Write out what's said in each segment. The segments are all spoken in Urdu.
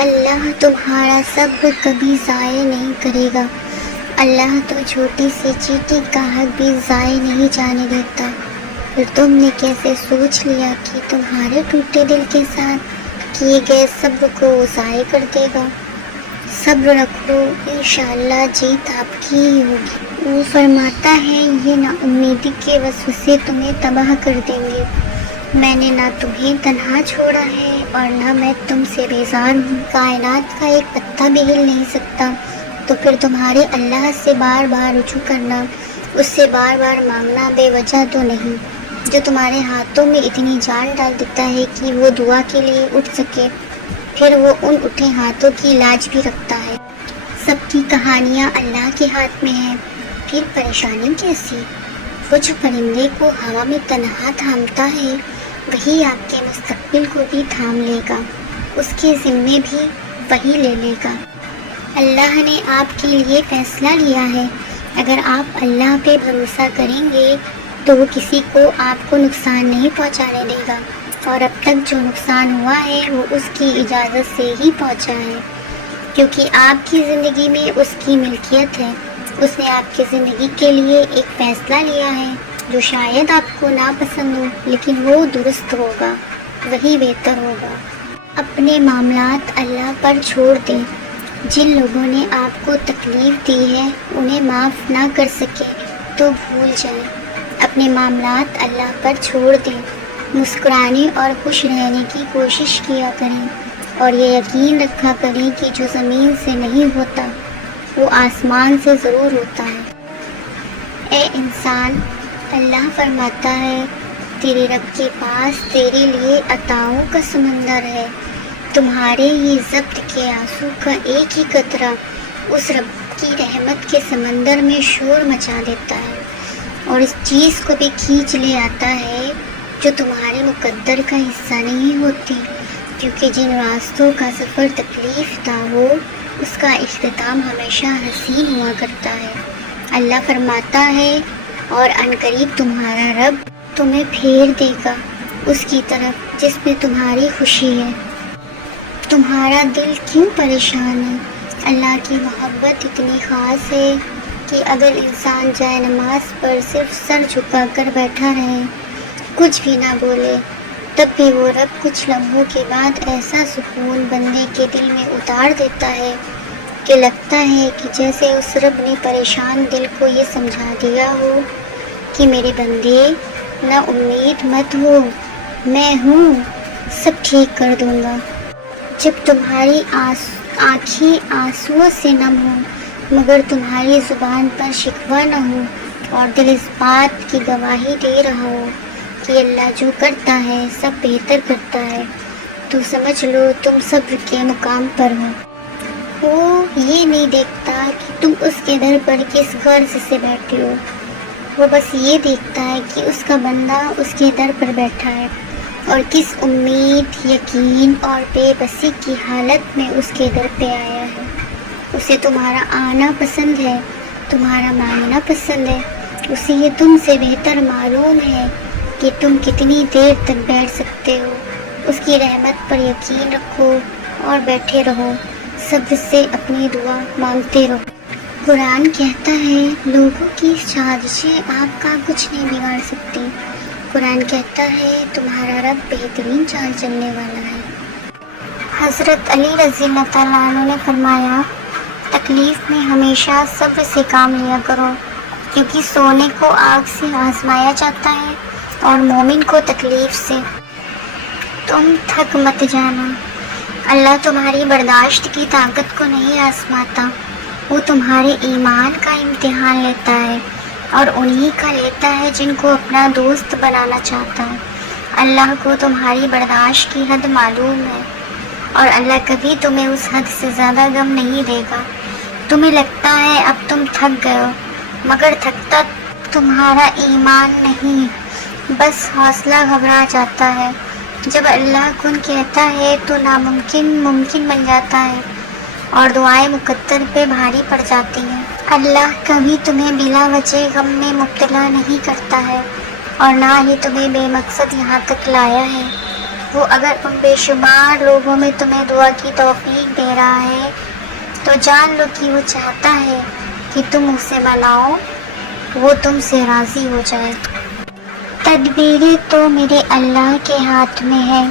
اللہ تمہارا صبر کبھی ضائع نہیں کرے گا۔ اللہ تو چھوٹی سی چیٹی کا حق بھی ضائع نہیں جانے دیتا۔ پھر تم نے کیسے سوچ لیا کہ تمہارے ٹوٹے دل کے ساتھ کیے گئے صبر کو وہ ضائع کر دے گا؟ صبر رکھو، انشاءاللہ جیت آپ کی ہی ہوگی۔ وہ فرماتا ہے یہ نا امیدی کے وسوسے تمہیں تباہ کر دیں گے۔ میں نے نہ تمہیں تنہا چھوڑا ہے اور نہ میں تم سے بیزار ہوں۔ کائنات کا ایک پتا بھی ہل نہیں سکتا، تو پھر تمہارے اللہ سے بار بار رجوع کرنا، اس سے بار بار مانگنا بے وجہ تو نہیں، جو تمہارے ہاتھوں میں اتنی جان ڈال دیتا ہے کہ وہ دعا کے لیے اٹھ سکے، پھر وہ ان اٹھے ہاتھوں کی لاج بھی رکھتا ہے۔ سب کی کہانیاں اللہ کے ہاتھ میں ہیں، پھر پریشانی کیسی؟ وہ جو پرندے کو ہوا میں تنہا تھامتا ہے، وہی آپ کے مستقبل کو بھی تھام لے گا، اس کے ذمے بھی وہی لے لے گا۔ اللہ نے آپ کے لیے فیصلہ لیا ہے، اگر آپ اللہ پہ بھروسہ کریں گے تو وہ کسی کو آپ کو نقصان نہیں پہنچانے دے گا، اور اب تک جو نقصان ہوا ہے وہ اس کی اجازت سے ہی پہنچا ہے، کیونکہ آپ کی زندگی میں اس کی ملکیت ہے۔ اس نے آپ کی زندگی کے لیے ایک فیصلہ لیا ہے جو شاید آپ کو ناپسند ہو، لیکن وہ درست ہوگا، وہی بہتر ہوگا۔ اپنے معاملات اللہ پر چھوڑ دیں۔ جن لوگوں نے آپ کو تکلیف دی ہے انہیں معاف نہ کر سکے تو بھول جائیں۔ اپنے معاملات اللہ پر چھوڑ دیں، مسکرانے اور خوش رہنے کی کوشش کیا کریں، اور یہ یقین رکھا کریں کہ جو زمین سے نہیں ہوتا وہ آسمان سے ضرور ہوتا ہے۔ اے انسان، اللہ فرماتا ہے تیرے رب کے پاس تیرے لیے عطاؤں کا سمندر ہے، تمہارے ہی ضبط کے آنسو کا ایک ہی قطرہ اس رب کی رحمت کے سمندر میں شور مچا دیتا ہے، اور اس چیز کو بھی کھینچ لے آتا ہے جو تمہارے مقدر کا حصہ نہیں ہوتی، کیونکہ جن راستوں کا سفر تکلیف دہ ہو اس کا اختتام ہمیشہ حسین ہوا کرتا ہے۔ اللہ فرماتا ہے اور عنقریب تمہارا رب تمہیں پھیر دے گا اس کی طرف جس میں تمہاری خوشی ہے۔ تمہارا دل کیوں پریشان ہے؟ اللہ کی محبت اتنی خاص ہے کہ اگر انسان جائے نماز پر صرف سر جھکا کر بیٹھا رہے، کچھ بھی نہ بولے، تب بھی وہ رب کچھ لمحوں کے بعد ایسا سکون بندے کے دل میں اتار دیتا ہے کہ لگتا ہے کہ جیسے اس رب نے پریشان دل کو یہ سمجھا دیا ہو کہ میرے بندے نہ امید مت ہو، میں ہوں، سب ٹھیک کر دوں گا۔ جب تمہاری آنکھیں آنسوؤں سے نم ہوں مگر تمہاری زبان پر شکوہ نہ ہو، اور دل اس بات کی گواہی دے رہا ہو کہ اللہ جو کرتا ہے سب بہتر کرتا ہے، تو سمجھ لو تم صبر کے مقام پر ہو۔ وہ یہ نہیں دیکھتا کہ تم اس کے در پر کس غرض سے بیٹھے ہو، وہ بس یہ دیکھتا ہے کہ اس کا بندہ اس کے در پر بیٹھا ہے اور کس امید، یقین اور بے بسی کی حالت میں اس کے در پہ آیا ہے۔ اسے تمہارا آنا پسند ہے، تمہارا ماننا پسند ہے، اسے یہ تم سے بہتر معلوم ہے کہ تم کتنی دیر تک بیٹھ سکتے ہو۔ اس کی رحمت پر یقین رکھو اور بیٹھے رہو، صبر سے اپنی دعا مانگتے رہو۔ قرآن کہتا ہے لوگوں کی سازشیں آپ کا کچھ نہیں بگاڑ سکتی۔ قرآن کہتا ہے تمہارا رب بہترین چال چلنے والا ہے۔ حضرت علی رضی اللہ تعالیٰ عنہ نے فرمایا تکلیف میں ہمیشہ صبر سے کام لیا کرو، کیونکہ سونے کو آگ سے آزمایا جاتا ہے اور مومن کو تکلیف سے۔ تم تھک مت جانا، اللہ تمہاری برداشت کی طاقت کو نہیں آزماتا، وہ تمہارے ایمان کا امتحان لیتا ہے اور انہی کا لیتا ہے جن کو اپنا دوست بنانا چاہتا ہے۔ اللہ کو تمہاری برداشت کی حد معلوم ہے، اور اللہ کبھی تمہیں اس حد سے زیادہ غم نہیں دے گا۔ تمہیں لگتا ہے اب تم تھک گئے ہو، مگر تھکتا تمہارا ایمان نہیں، بس حوصلہ گھبرا جاتا ہے۔ جب اللہ کن کہتا ہے تو ناممکن ممکن بن جاتا ہے اور دعائیں مقدر پہ بھاری پڑ جاتی ہیں۔ اللہ کبھی تمہیں بلا وجہ غم میں مبتلا نہیں کرتا ہے، اور نہ ہی تمہیں بے مقصد یہاں تک لایا ہے وہ اگر ان بے شمار لوگوں میں تمہیں دعا کی توفیق دے رہا ہے تو جان لو کہ وہ چاہتا ہے کہ تم اسے مناؤ، وہ تم سے راضی ہو جائے۔ تدبیریں تو میرے اللہ کے ہاتھ میں ہے،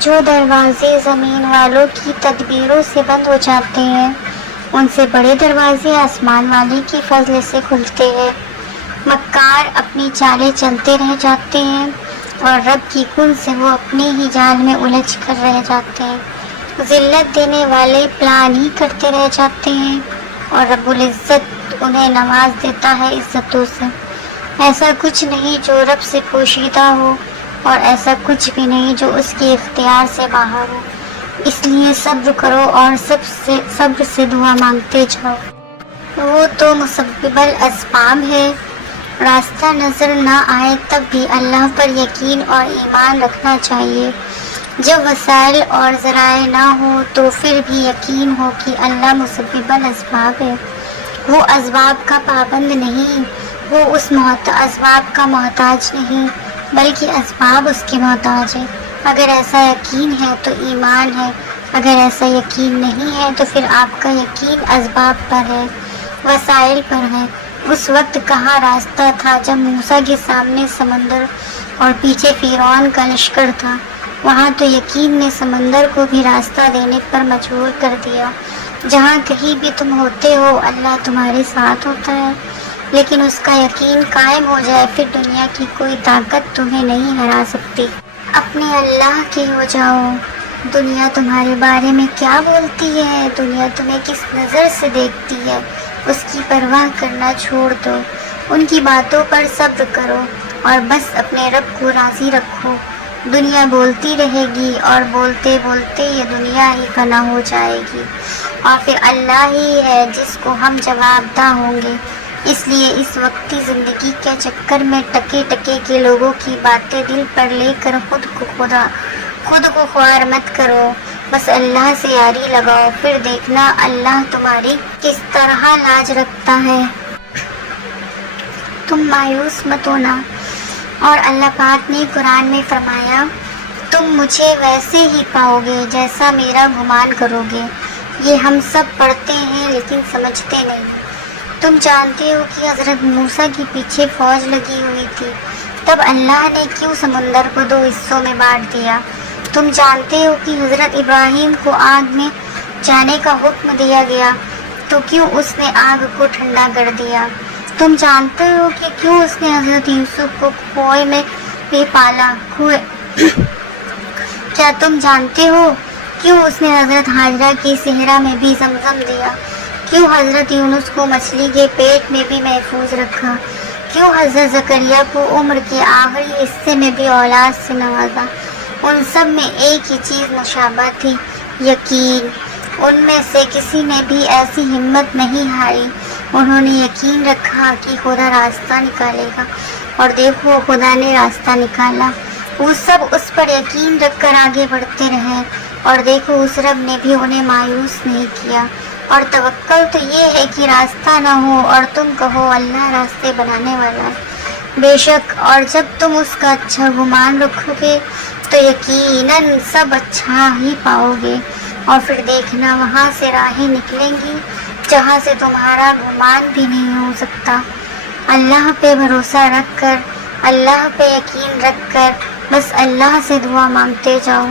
جو دروازے زمین والوں کی تدبیروں سے بند ہو جاتے ہیں ان سے بڑے دروازے آسمان والے کی فضل سے کھلتے ہیں۔ مکار اپنی چالیں چلتے رہ جاتے ہیں اور رب کی کن سے وہ اپنے ہی جال میں الجھ کر رہ جاتے ہیں۔ ذلت دینے والے پلان ہی کرتے رہ جاتے ہیں اور رب العزت انہیں نواز دیتا ہے عزتوں سے۔ ایسا کچھ نہیں جو رب سے پوشیدہ ہو اور ایسا کچھ بھی نہیں جو اس کے اختیار سے باہر ہو، اس لیے صبر کرو اور صبر سے دعا مانگتے جاؤ۔ وہ تو مسبب الاسباب ہے، راستہ نظر نہ آئے تب بھی اللہ پر یقین اور ایمان رکھنا چاہیے۔ جب وسائل اور ذرائع نہ ہو تو پھر بھی یقین ہو کہ اللہ مسبب الاسباب ہے، وہ اسباب کا پابند نہیں، وہ اس اسباب کا محتاج نہیں بلکہ اسباب اس کے محتاج ہے۔ اگر ایسا یقین ہے تو ایمان ہے، اگر ایسا یقین نہیں ہے تو پھر آپ کا یقین اسباب پر ہے، وسائل پر ہے۔ اس وقت کہاں راستہ تھا جب موسیٰ کے سامنے سمندر اور پیچھے فرعون کا لشکر تھا، وہاں تو یقین نے سمندر کو بھی راستہ دینے پر مجبور کر دیا۔ جہاں کہیں بھی تم ہوتے ہو اللہ تمہارے ساتھ ہوتا ہے، لیکن اس کا یقین قائم ہو جائے پھر دنیا کی کوئی طاقت تمہیں نہیں ہرا سکتی۔ اپنے اللہ کے ہو جاؤ، دنیا تمہارے بارے میں کیا بولتی ہے، دنیا تمہیں کس نظر سے دیکھتی ہے، اس کی پرواہ کرنا چھوڑ دو، ان کی باتوں پر صبر کرو اور بس اپنے رب کو راضی رکھو۔ دنیا بولتی رہے گی اور بولتے بولتے یہ دنیا ہی فنا ہو جائے گی، اور پھر اللہ ہی ہے جس کو ہم جواب دہ ہوں گے۔ اس لیے اس وقتی زندگی کے چکر میں ٹکے ٹکے کے لوگوں کی باتیں دل پر لے کر خود کو خوار مت کرو، بس اللہ سے یاری لگاؤ، پھر دیکھنا اللہ تمہاری کس طرح لاج رکھتا ہے۔ تم مایوس مت ہونا، اور اللہ پاک نے قرآن میں فرمایا تم مجھے ویسے ہی پاؤ گے جیسا میرا گمان کرو گے۔ یہ ہم سب پڑھتے ہیں لیکن سمجھتے نہیں۔ تم جانتے ہو کہ حضرت موسیٰ کے پیچھے فوج لگی ہوئی تھی، تب اللہ نے کیوں سمندر کو 2 حصوں میں بانٹ دیا؟ تم جانتے ہو کہ حضرت ابراہیم کو آگ میں جانے کا حکم دیا گیا تو کیوں اس نے آگ کو ٹھنڈا کر دیا؟ تم جانتے ہو کہ کیوں اس نے حضرت یوسف کو کنویں میں بھی پالا؟ کیا تم جانتے ہو کیوں اس نے حضرت حاجرہ کی صحرا میں بھی زمزم دیا؟ کیوں حضرت یونس کو مچھلی کے پیٹ میں بھی محفوظ رکھا؟ کیوں حضرت زکریا کو عمر کے آخری حصے میں بھی اولاد سے نوازا؟ ان سب میں ایک ہی چیز مشابہ تھی، یقین۔ ان میں سے کسی نے بھی ایسی ہمت نہیں ہاری، انہوں نے یقین رکھا کہ خدا راستہ نکالے گا، اور دیکھو خدا نے راستہ نکالا۔ وہ سب اس پر یقین رکھ کر آگے بڑھتے رہے، اور دیکھو اس رب نے بھی انہیں مایوس نہیں کیا۔ اور توکل تو یہ ہے کہ راستہ نہ ہو اور تم کہو اللہ راستے بنانے والا ہے، بے شک، اور جب تم اس کا اچھا گمان رکھو گے تو یقیناً سب اچھا ہی پاؤ گے، اور پھر دیکھنا وہاں سے راہیں نکلیں گی جہاں سے تمہارا گمان بھی نہیں ہو سکتا۔ اللہ پہ بھروسہ رکھ کر، اللہ پہ یقین رکھ کر بس اللہ سے دعا مانگتے جاؤ۔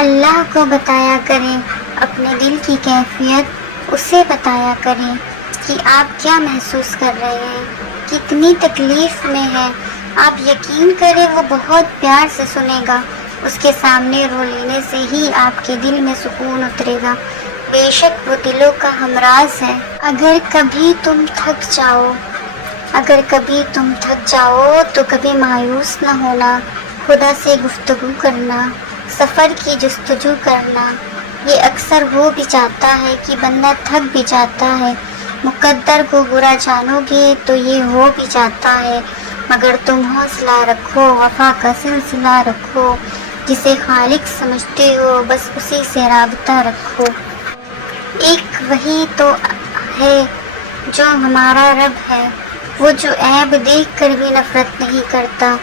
اللہ کو بتایا کریں اپنے دل کی کیفیت، اسے بتایا کریں کہ آپ کیا محسوس کر رہے ہیں، کتنی تکلیف میں ہے۔ آپ یقین کریں وہ بہت پیار سے سنے گا، اس کے سامنے رو لینے سے ہی آپ کے دل میں سکون اترے گا، بے شک وہ دلوں کا ہمراز ہے۔ اگر کبھی تم تھک جاؤ تو کبھی مایوس نہ ہونا، خدا سے گفتگو کرنا، سفر کی جستجو کرنا۔ یہ اکثر وہ بھی چاہتا ہے کہ بندہ تھک بھی جاتا ہے، مقدر کو برا جانو گے تو یہ ہو بھی جاتا ہے، مگر تم حوصلہ رکھو، وفا کا سلسلہ رکھو، جسے خالق سمجھتے ہو بس اسی سے رابطہ رکھو۔ ایک وہی تو ہے جو ہمارا رب ہے، وہ جو عیب دیکھ کر بھی نفرت نہیں کرتا۔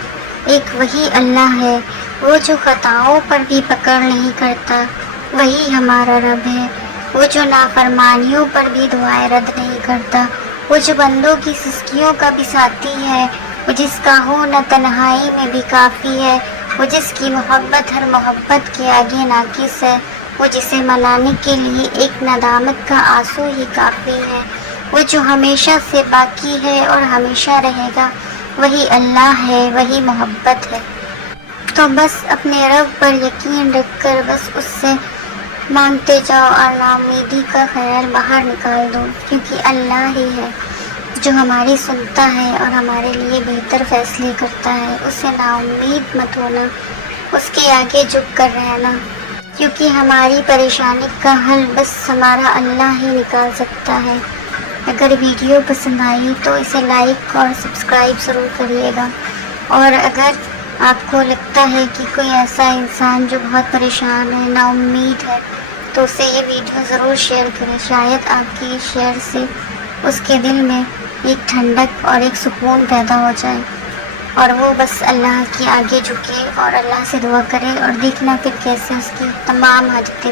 ایک وہی اللہ ہے وہ جو خطاؤں پر بھی پکڑ نہیں کرتا وہی ہمارا رب ہے، وہ جو نافرمانیوں پر بھی دعائیں رد نہیں کرتا، وہ جو بندوں کی سستیوں کا بھی ساتھی ہے، وہ جس کا ہونا تنہائی میں بھی کافی ہے، وہ جس کی محبت ہر محبت کے آگے ناقص ہے، وہ جسے منانے کے لیے ایک ندامت کا آنسو ہی کافی ہے، وہ جو ہمیشہ سے باقی ہے اور ہمیشہ رہے گا، وہی اللہ ہے، وہی محبت ہے۔ تو بس اپنے رب پر یقین رکھ کر بس اس سے مانگتے جاؤ اور نا امیدی کا خیال باہر نکال دو، کیونکہ اللہ ہی ہے جو ہماری سنتا ہے اور ہمارے لیے بہتر فیصلے کرتا ہے۔ اسے نا امید مت ہونا، اس کے آگے جھک کر رہنا، کیونکہ ہماری پریشانی کا حل بس ہمارا اللہ ہی نکال سکتا ہے۔ اگر ویڈیو پسند آئی تو اسے لائک اور سبسکرائب ضرور کریے گا، اور اگر آپ کو لگتا ہے کہ کوئی ایسا انسان جو بہت پریشان ہے، نا امید ہے، تو اسے یہ ویڈیو ضرور شیئر کریں۔ شاید آپ کی شیئر سے اس کے دل میں ایک ٹھنڈک اور ایک سکون پیدا ہو جائے، اور وہ بس اللہ کے آگے جھکے اور اللہ سے دعا کرے، اور دیکھنا پھر کیسے اس کی تمام حاجتیں